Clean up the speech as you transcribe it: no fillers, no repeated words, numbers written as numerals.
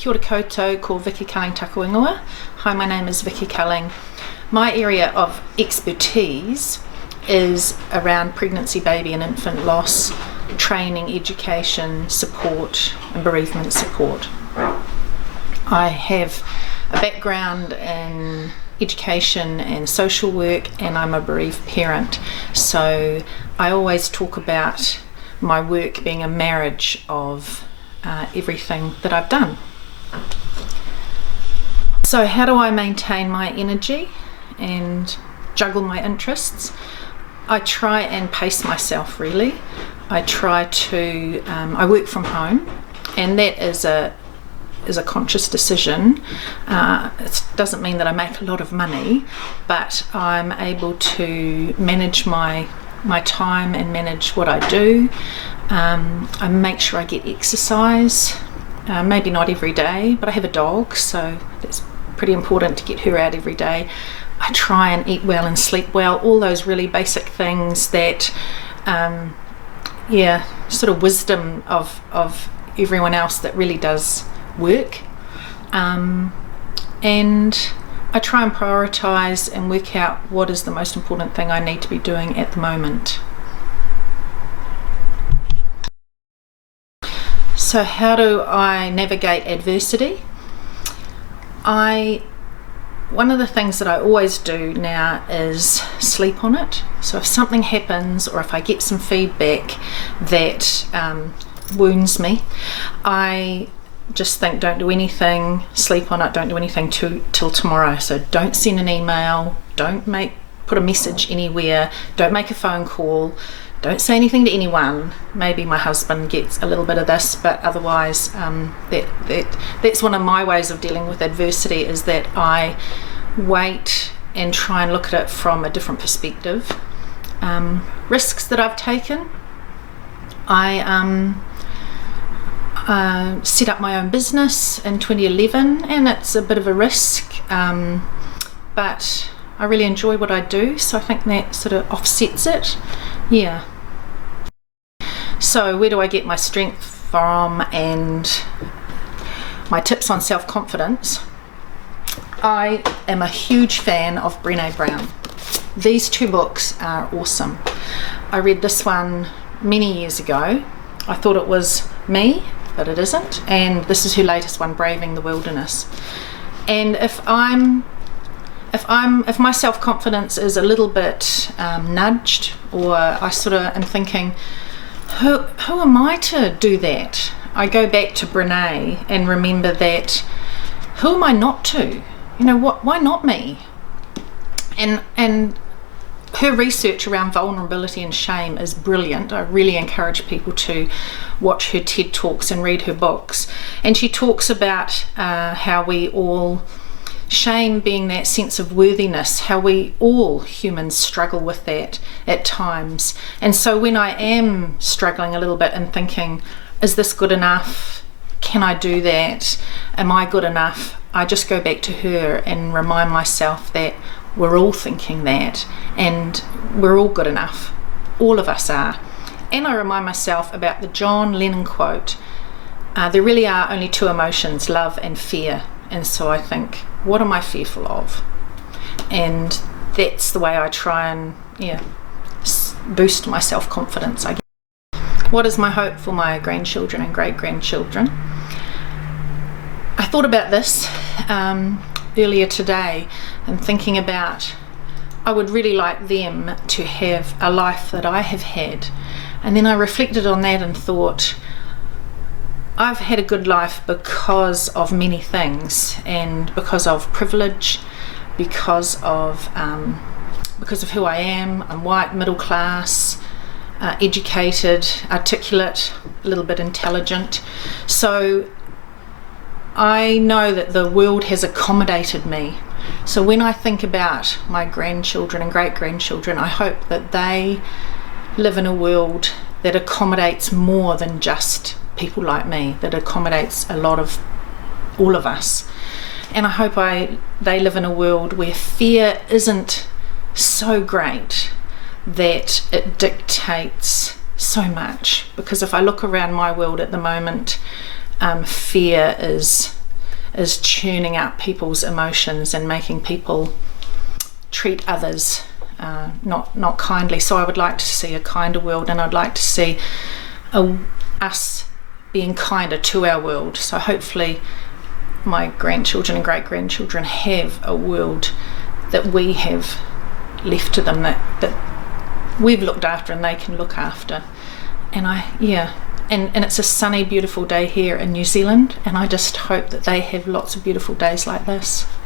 Kia ora koutou, ko Vicki Culling taku ingoa. Hi, my name is Vicki Culling. My area of expertise is around pregnancy, baby and infant loss, training, education, support and bereavement support. I have a background in education and social work, and I'm a bereaved parent, so I always talk about my work being a marriage of everything that I've done. So how do I maintain my energy and juggle my interests? I try and pace myself, really. I try to, I work from home, and that is a conscious decision. It doesn't mean that I make a lot of money, but I'm able to manage my time and manage what I do. I make sure I get exercise, maybe not every day, but I have a dog, so that's pretty important to get her out every day. I try and eat well and sleep well, all those really basic things that, sort of wisdom of everyone else that really does work. And I try and prioritise and work out what is the most important thing I need to be doing at the moment. So how do I navigate adversity? One of the things that I always do now is sleep on it. So if something happens or if I get some feedback that wounds me, I just think, don't do anything, sleep on it, don't do anything till tomorrow. So don't send an email, don't put a message anywhere, don't make a phone call, don't say anything to anyone. Maybe my husband gets a little bit of this, but otherwise that's one of my ways of dealing with adversity, is that I wait and try and look at it from a different perspective. Risks that I've taken, I set up my own business in 2011, and it's a bit of a risk, but I really enjoy what I do, so I think that sort of offsets it. Yeah. So where do I get my strength from and my tips on self-confidence? I am a huge fan of Brené Brown. These two books are awesome. I read this one many years ago. I thought it was me, but it isn't. And this is her latest one, Braving the Wilderness. And if my self-confidence is a little bit nudged, or I sort of am thinking, who am I to do that? I go back to Brené and remember that, who am I not to? Why not me? And her research around vulnerability and shame is brilliant. I really encourage people to watch her TED Talks and read her books. And she talks about how we all, shame being that sense of worthiness, how we all humans struggle with that at times. And so when I am struggling a little bit and thinking, is this good enough? Can I do that? Am I good enough? I just go back to her and remind myself that we're all thinking that, and we're all good enough. All of us are. And I remind myself about the John Lennon quote, there really are only two emotions, love and fear. And so I think, what am I fearful of? And that's the way I try and boost my self-confidence, I guess. What is my hope for my grandchildren and great-grandchildren? I thought about this earlier today, and thinking about, I would really like them to have a life that I have had. And then I reflected on that and thought, I've had a good life because of many things, and because of privilege, because of who I am. I'm white, middle class, educated, articulate, a little bit intelligent. So I know that the world has accommodated me. So when I think about my grandchildren and great-grandchildren, I hope that they live in a world that accommodates more than just people like me, that accommodates a lot of all of us. And I hope they live in a world where fear isn't so great that it dictates so much. Because if I look around my world at the moment, fear is is churning up people's emotions and making people treat others not kindly. So I would like to see a kinder world, and I'd like to see us being kinder to our world. So hopefully my grandchildren and great-grandchildren have a world that we have left to them, that we've looked after and they can look after. And and it's a sunny, beautiful day here in New Zealand, and I just hope that they have lots of beautiful days like this.